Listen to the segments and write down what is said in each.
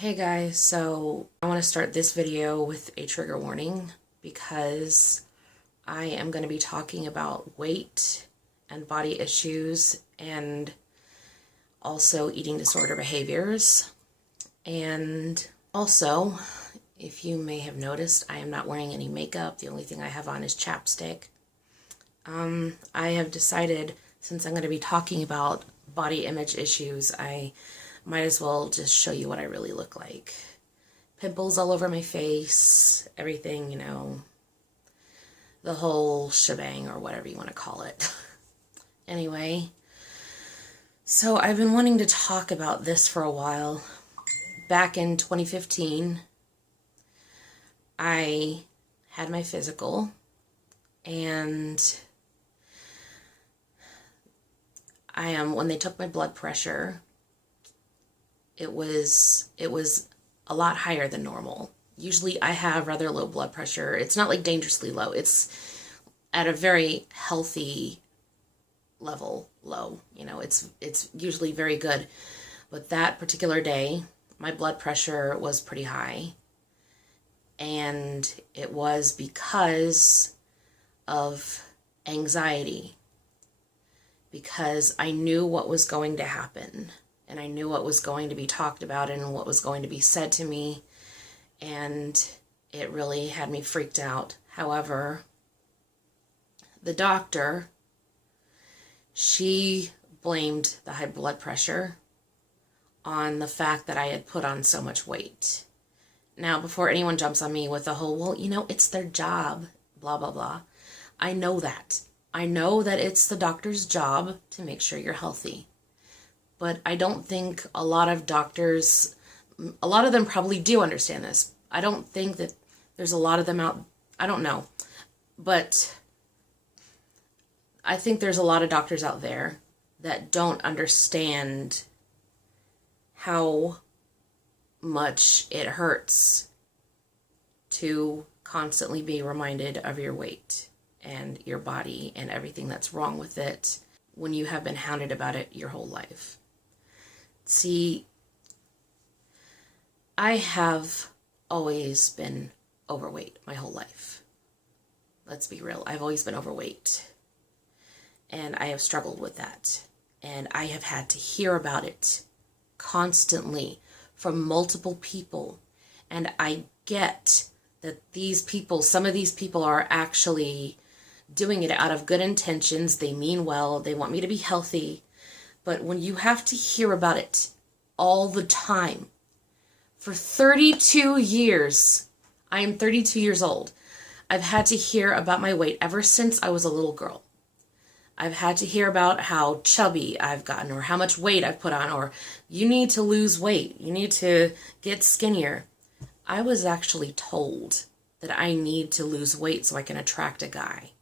Hey guys, so I want to start this video with a trigger warning because I am going to be talking about weight and body issues and also eating disorder behaviors. And also, if you may have noticed, I am not wearing any makeup. The only thing I have on is chapstick. I have decided, since I'm going to be talking about body image issues, I might as well just show you what I really look like. Pimples all over my face, everything, the whole shebang or whatever you want to call it. Anyway, so I've been wanting to talk about this for a while. Back in 2015, I had my physical, and when they took my blood pressure, it was a lot higher than normal. Usually I have rather low blood pressure. It's not like dangerously low. It's at a very healthy level low. It's usually very good. But that particular day, my blood pressure was pretty high. And it was because of anxiety. Because I knew what was going to happen. And I knew what was going to be talked about and what was going to be said to me. And it really had me freaked out. However, the doctor, she blamed the high blood pressure on the fact that I had put on so much weight. Now, before anyone jumps on me with the whole, well, it's their job, blah, blah, blah. I know that. I know that it's the doctor's job to make sure you're healthy. But I don't think a lot of doctors, a lot of them probably do understand this. I don't think that there's a lot of them out, I don't know. But I think there's a lot of doctors out there that don't understand how much it hurts to constantly be reminded of your weight and your body and everything that's wrong with it when you have been hounded about it your whole life. See, I have always been overweight my whole life. Let's be real. I've always been overweight. And I have struggled with that. And I have had to hear about it constantly from multiple people. And I get that some of these people are actually doing it out of good intentions. They mean well. They want me to be healthy. But when you have to hear about it all the time, for 32 years, I am 32 years old, I've had to hear about my weight ever since I was a little girl. I've had to hear about how chubby I've gotten or how much weight I've put on, or you need to lose weight, you need to get skinnier. I was actually told that I need to lose weight so I can attract a guy.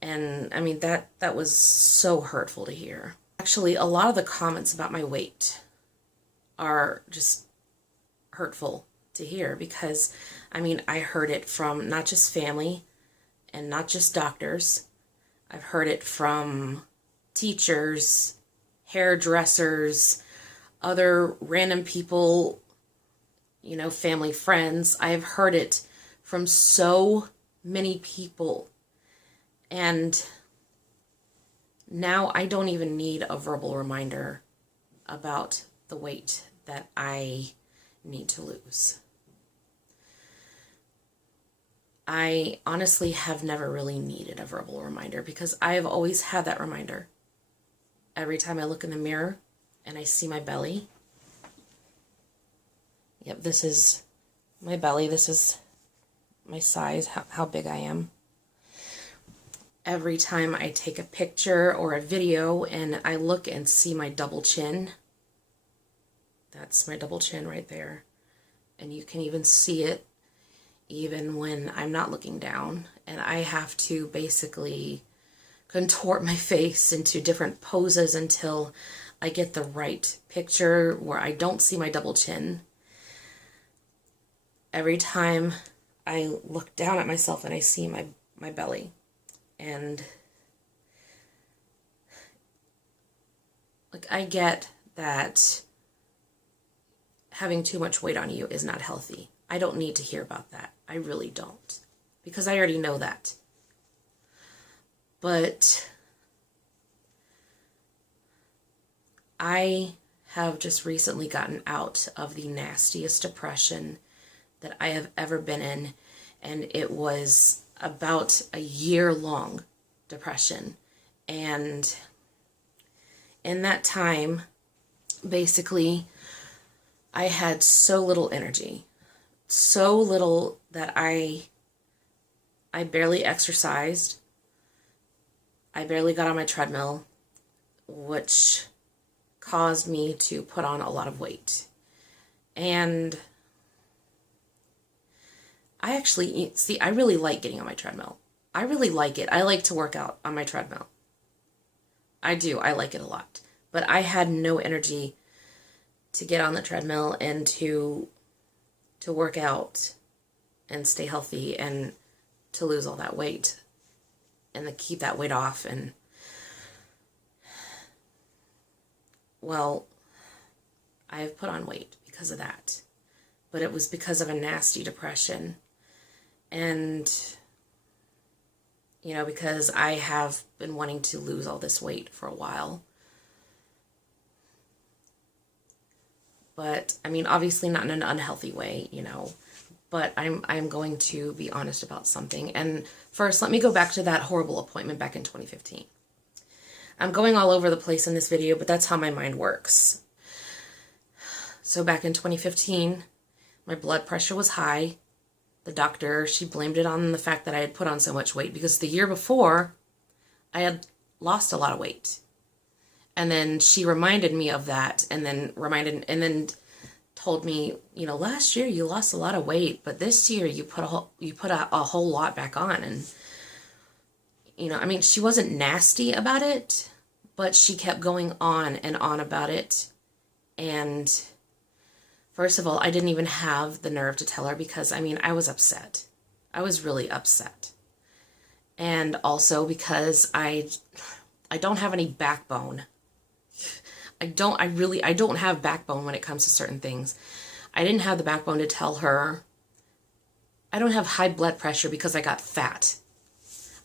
And I mean, that was so hurtful to hear. Actually, a lot of the comments about my weight are just hurtful to hear because, I heard it from not just family and not just doctors. I've heard it from teachers, hairdressers, other random people, family, friends. I have heard it from so many people. And now I don't even need a verbal reminder about the weight that I need to lose. I honestly have never really needed a verbal reminder because I have always had that reminder. Every time I look in the mirror and I see my belly. Yep, this is my belly. This is my size, how big I am. Every time I take a picture or a video and I look and see my double chin, that's my double chin right there. And you can even see it even when I'm not looking down. And I have to basically contort my face into different poses until I get the right picture where I don't see my double chin. Every time I look down at myself and I see my belly. And I get that having too much weight on you is not healthy. I don't need to hear about that. I really don't. Because I already know that. But I have just recently gotten out of the nastiest depression that I have ever been in. And it was about a year-long depression. And in that time, basically, I had so little energy. So little that I barely exercised. I barely got on my treadmill, which caused me to put on a lot of weight. And I actually, see, I really like getting on my treadmill. I really like it. I like to work out on my treadmill. I do. I like it a lot. But I had no energy to get on the treadmill and to work out and stay healthy and to lose all that weight and to keep that weight off. And well, I have put on weight because of that, but it was because of a nasty depression. And because I have been wanting to lose all this weight for a while. But I mean, obviously not in an unhealthy way, but I'm going to be honest about something. And first, let me go back to that horrible appointment back in 2015. I'm going all over the place in this video, but that's how my mind works. So back in 2015, my blood pressure was high. The doctor, she blamed it on the fact that I had put on so much weight because the year before, I had lost a lot of weight. And then she reminded me of that and then told me, last year you lost a lot of weight, but this year you put a whole lot back on. And she wasn't nasty about it, but she kept going on and on about it. And first of all, I didn't even have the nerve to tell her because I was upset. I was really upset. And also because I don't have any backbone. I don't have backbone when it comes to certain things. I didn't have the backbone to tell her. I don't have high blood pressure because I got fat.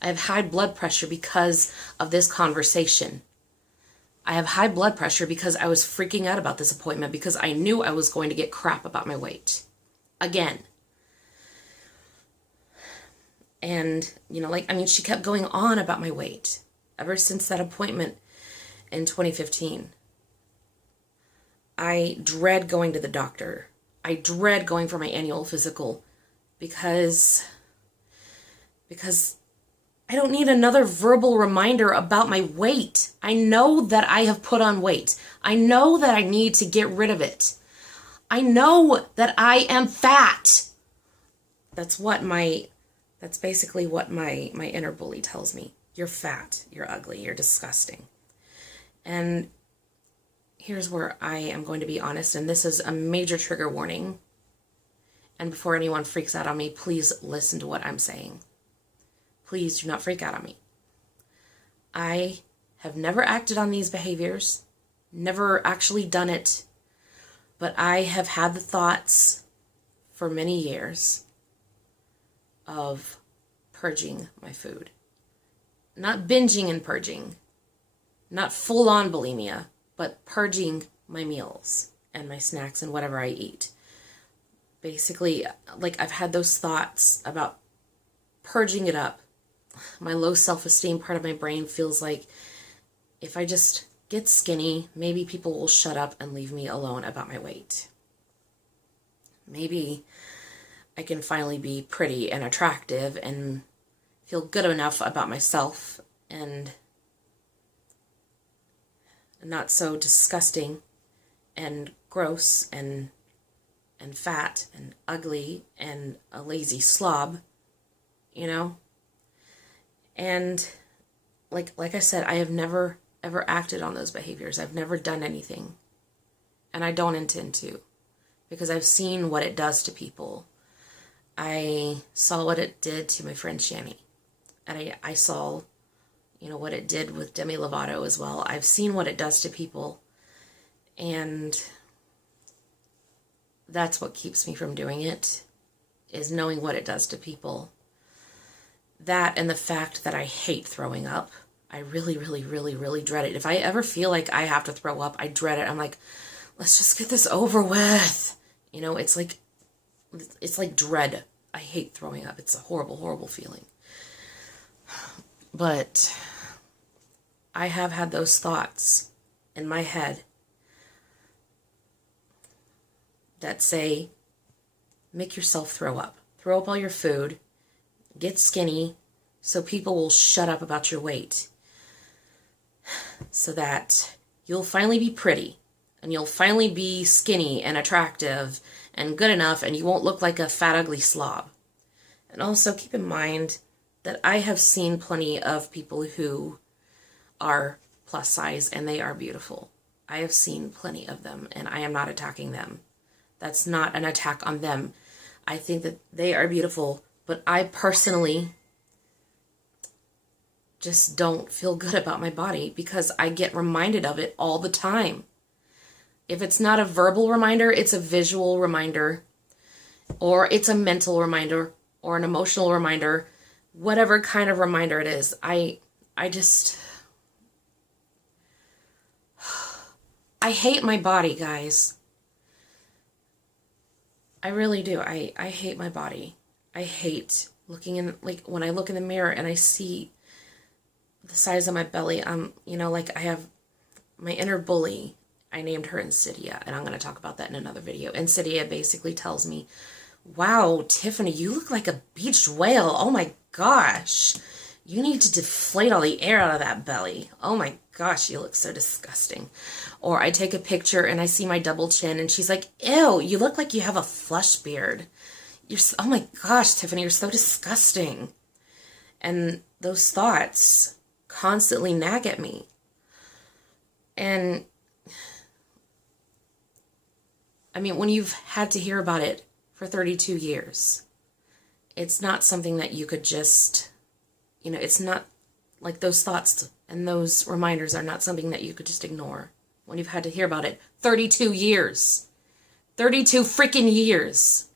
I have high blood pressure because of this conversation. I have high blood pressure because I was freaking out about this appointment because I knew I was going to get crap about my weight. Again. And, she kept going on about my weight ever since that appointment in 2015. I dread going to the doctor. I dread going for my annual physical because I don't need another verbal reminder about my weight. I know that I have put on weight. I know that I need to get rid of it. I know that I am fat. That's basically what my inner bully tells me. You're fat. You're ugly. You're disgusting. And here's where I am going to be honest, and this is a major trigger warning. And before anyone freaks out on me, please listen to what I'm saying. Please do not freak out on me. I have never acted on these behaviors, never actually done it, but I have had the thoughts for many years of purging my food. Not binging and purging, not full-on bulimia, but purging my meals and my snacks and whatever I eat. Basically, I've had those thoughts about purging it up. My low self-esteem part of my brain feels like if I just get skinny, maybe people will shut up and leave me alone about my weight. Maybe I can finally be pretty and attractive and feel good enough about myself and not so disgusting and gross and fat and ugly and a lazy slob, And like I said, I have never ever acted on those behaviors. I've never done anything. And I don't intend to, because I've seen what it does to people. I saw what it did to my friend Shani. And I saw, what it did with Demi Lovato as well. I've seen what it does to people. And that's what keeps me from doing it, is knowing what it does to people. That and the fact that I hate throwing up. I really, really, really, really dread it. If I ever feel like I have to throw up, I dread it. I'm like, let's just get this over with. You know, it's like dread. I hate throwing up. It's a horrible, horrible feeling. But I have had those thoughts in my head that say, make yourself throw up. Throw up all your food. Get skinny so people will shut up about your weight. So that you'll finally be pretty. And you'll finally be skinny and attractive and good enough, and you won't look like a fat, ugly slob. And also keep in mind that I have seen plenty of people who are plus size and they are beautiful. I have seen plenty of them, and I am not attacking them. That's not an attack on them. I think that they are beautiful, but I personally just don't feel good about my body because I get reminded of it all the time. If it's not a verbal reminder, it's a visual reminder, or it's a mental reminder, or an emotional reminder, whatever kind of reminder it is. I hate my body, guys. I really do. I hate my body. I hate looking in, like, when I look in the mirror and I see the size of my belly, like I have my inner bully. I named her Insidia, and I'm going to talk about that in another video. Insidia basically tells me, wow, Tiffany, you look like a beached whale. Oh my gosh. You need to deflate all the air out of that belly. Oh my gosh, you look so disgusting. Or I take a picture and I see my double chin and she's like, ew, you look like you have a flush beard. Oh my gosh, Tiffany, you're so disgusting. And those thoughts constantly nag at me. And I mean, when you've had to hear about it for 32 years, it's not something that you could just, it's not like those thoughts and those reminders are not something that you could just ignore when you've had to hear about it 32 years. 32 freaking years.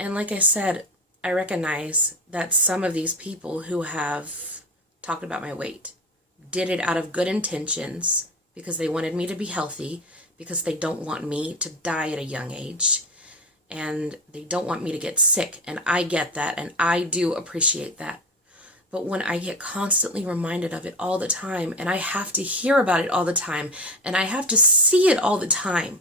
And like I said, I recognize that some of these people who have talked about my weight did it out of good intentions because they wanted me to be healthy, because they don't want me to die at a young age, and they don't want me to get sick. And I get that, and I do appreciate that. But when I get constantly reminded of it all the time, and I have to hear about it all the time, and I have to see it all the time,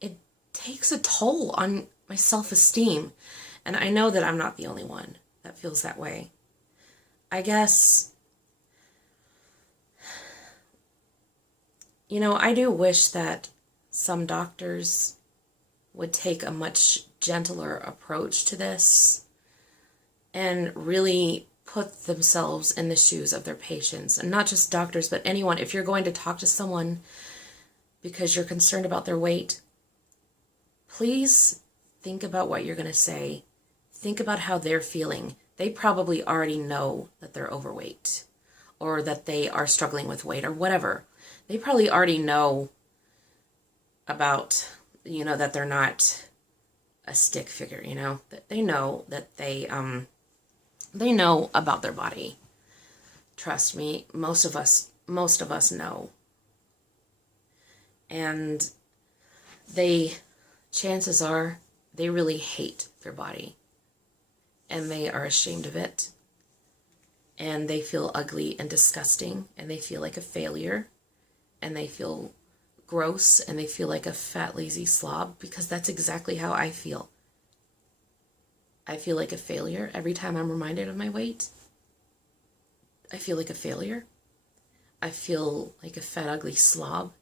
it takes a toll on my self-esteem. And I know that I'm not the only one that feels that way. I guess, I do wish that some doctors would take a much gentler approach to this and really put themselves in the shoes of their patients. And not just doctors, but anyone. If you're going to talk to someone because you're concerned about their weight, please think about what you're going to say. Think about how they're feeling. They probably already know that they're overweight or that they are struggling with weight or whatever. They probably already know about, that they're not a stick figure, that they know that they know about their body. Trust me, most of us know. And chances are, they really hate their body. And they are ashamed of it. And they feel ugly and disgusting. And they feel like a failure. And they feel gross. And they feel like a fat, lazy slob. Because that's exactly how I feel. I feel like a failure every time I'm reminded of my weight. I feel like a failure. I feel like a fat, ugly slob.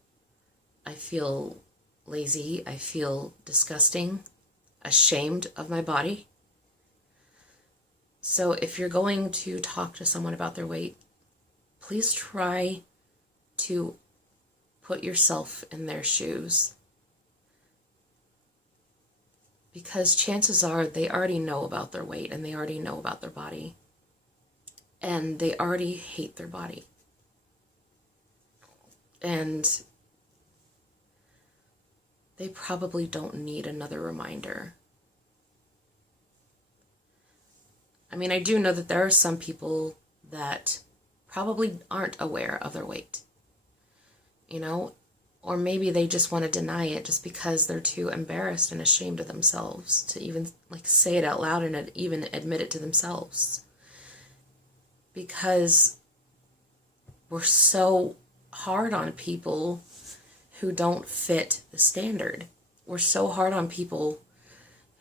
I feel lazy. I feel disgusting. Ashamed of my body. So if you're going to talk to someone about their weight, please try to put yourself in their shoes. Because chances are they already know about their weight and they already know about their body. And they already hate their body. And they probably don't need another reminder. I mean, I do know that there are some people that probably aren't aware of their weight, you know, or maybe they just want to deny it just because they're too embarrassed and ashamed of themselves to even like say it out loud and even admit it to themselves. Because we're so hard on people who don't fit the standard. We're so hard on people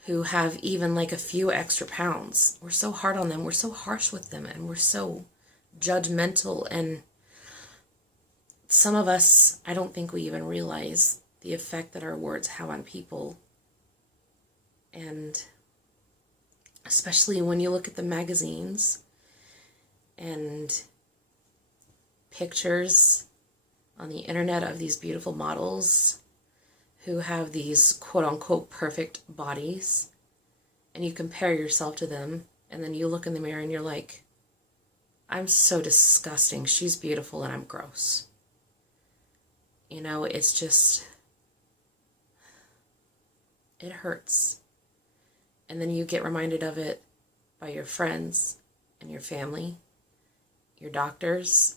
who have even like a few extra pounds. We're so hard on them. We're so harsh with them, and we're so judgmental. And some of us, I don't think we even realize the effect that our words have on people. And especially when you look at the magazines and pictures on the internet of these beautiful models who have these quote-unquote perfect bodies, and you compare yourself to them, and then you look in the mirror and you're like, I'm so disgusting. She's beautiful and I'm gross. You know, it's just, it hurts. And then you get reminded of it by your friends and your family, your doctors,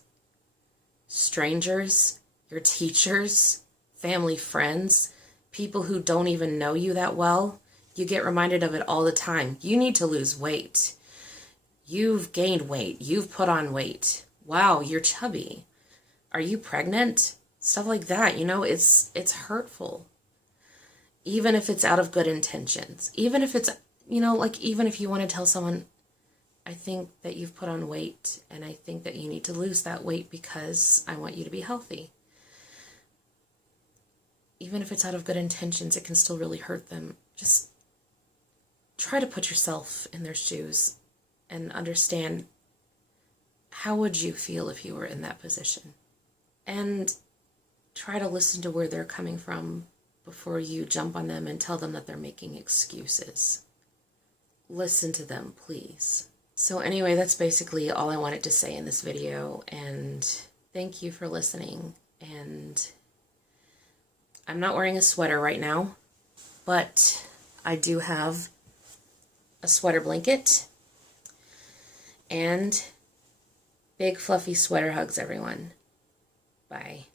strangers, your teachers, family, friends, people who don't even know you that well. You get reminded of it all the time. You need to lose weight. You've gained weight. You've put on weight. Wow, you're chubby. Are you pregnant? Stuff like that, you know, it's hurtful. Even if it's out of good intentions. Even if it's, you know, like even if you want to tell someone, I think that you've put on weight and I think that you need to lose that weight because I want you to be healthy. Even if it's out of good intentions, it can still really hurt them. Just try to put yourself in their shoes and understand, how would you feel if you were in that position? And try to listen to where they're coming from before you jump on them and tell them that they're making excuses. Listen to them, please. So anyway, that's basically all I wanted to say in this video, and thank you for listening. And I'm not wearing a sweater right now, but I do have a sweater blanket and big fluffy sweater hugs, everyone. Bye.